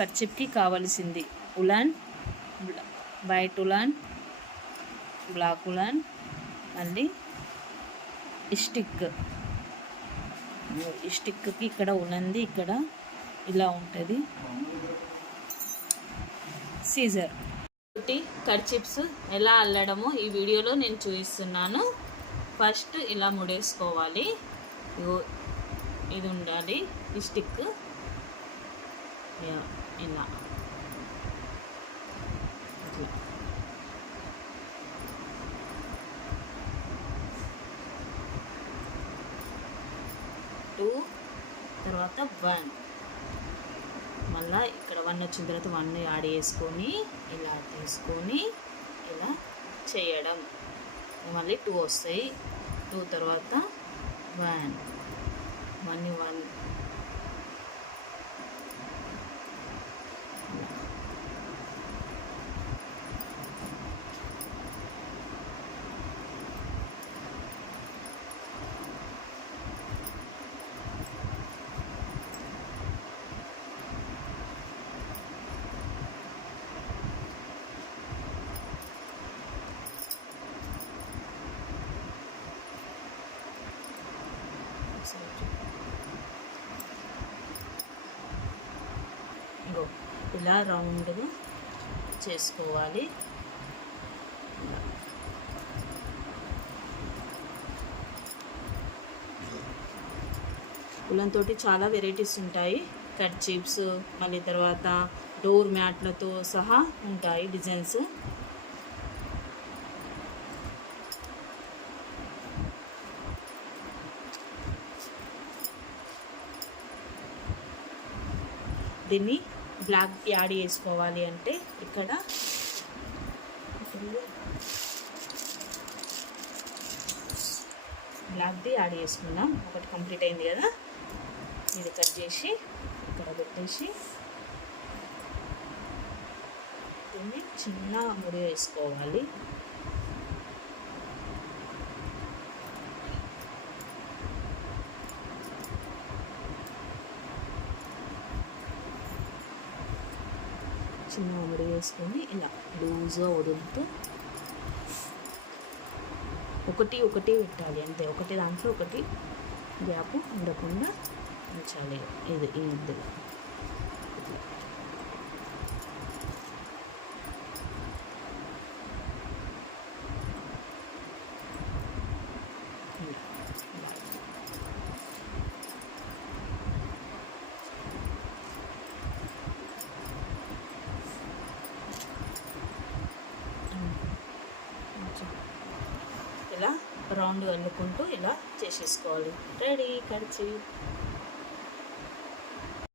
కర్చిప్కి కావలసింది. Woollen white woollen black woollen మళ్ళీ ఇస్టిక్. ఈ స్టిక్కి ఇక్కడ ఉన్నది ఇక్కడ ఇలా ఉంటుంది. సీజర్. ఒకటి కర్చిప్స్ ఎలా అల్లడమో ఈ వీడియోలో నేను చూపిస్తున్నాను. ఫస్ట్ ఇలా ముడేసుకోవాలి. ఇది ఉండాలి ఈ స్టిక్ ఇలా ఇట్లా టూ తర్వాత వన్ మళ్ళా ఇక్కడ వన్ వచ్చిన తర్వాత వన్ యాడ్ చేసుకొని ఇలా తీసుకొని ఇలా చేయడం. మళ్ళీ టూ వస్తాయి. టూ తర్వాత వన్ వన్ వన్ ఇలా రౌండ్గా చేసుకోవాలి. ఉలంతో చాలా వెరైటీస్ ఉంటాయి. కట్ చిప్స్ మళ్ళీ తర్వాత డోర్ మ్యాట్లతో సహా ఉంటాయి డిజైన్స్. దీన్ని బ్లాక్ యాడ్ చేసుకోవాలి అంటే ఇక్కడ బ్లాక్ది యాడ్ చేసుకుందాం. ఒకటి కంప్లీట్ అయింది కదా? ఇది కట్ చేసి ఇక్కడ పెట్టేసి దీన్ని చిన్న ముడి వేసుకోవాలి. చిన్న ఉమ్మడి వేసుకొని ఇలా లూజ్గా వదులుతూ ఒకటి ఒకటి పెట్టాలి అంతే. ఒకటి దాంట్లో ఒకటి గ్యాప్ ఉండకుండా ఉంచాలి. ఇది ఈ ఇద్దరు ఇట్లా. ఇలా, ఇలా. కొంచెం ఇలా రౌండ్ అల్లుకుంటూ ఇలా చేసేసుకోవాలి. రెడీ కడిచి.